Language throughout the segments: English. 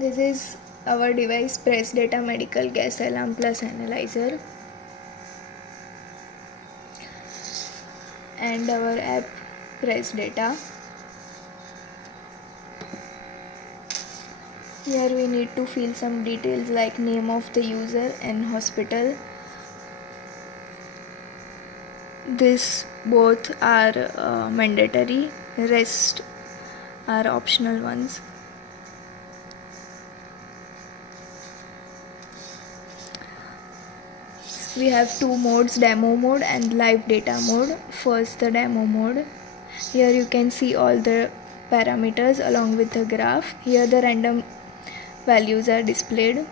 This is our device PressData Medical Gas Alarm Plus Analyzer, and our app PressData. Here we need to fill some details like name of the user and hospital. This both are mandatory, rest are optional ones. We have two modes, demo mode and live data mode. First, the demo mode. Here you can see all the parameters along with the graph. Here the random values are displayed.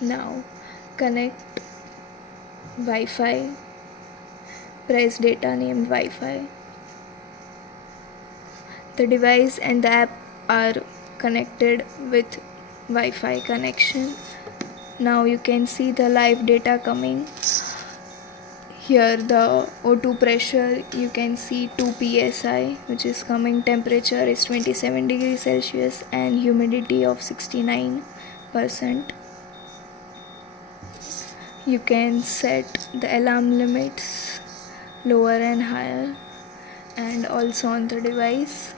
Now connect Wi-Fi, PressData named Wi-Fi. The device and the app are connected with Wi-Fi connection. Now you can see the live data coming. Here the O2 pressure, you can see 2 psi, which is coming. Temperature is 27 degrees Celsius and humidity of 69%. You can set the alarm limits lower and higher, and also on the device.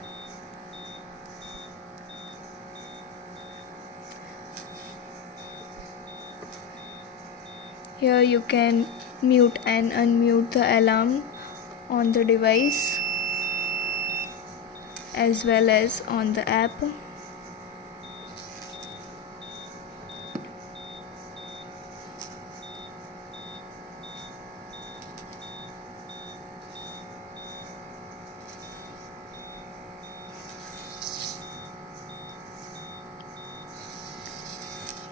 Here you can mute and unmute the alarm on the device as well as on the app.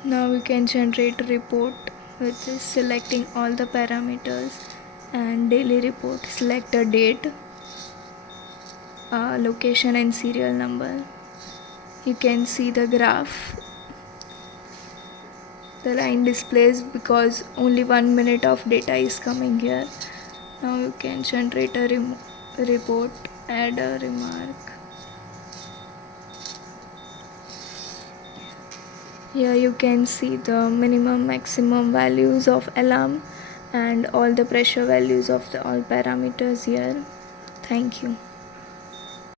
Now we can generate a report with this, selecting all the parameters and daily report. Select a date, location and serial number. You can see the graph. The line displays because only 1 minute of data is coming here. Now you can generate a report, add a remark. Here you can see the minimum maximum values of alarm and all the pressure values of all parameters here. Thank you.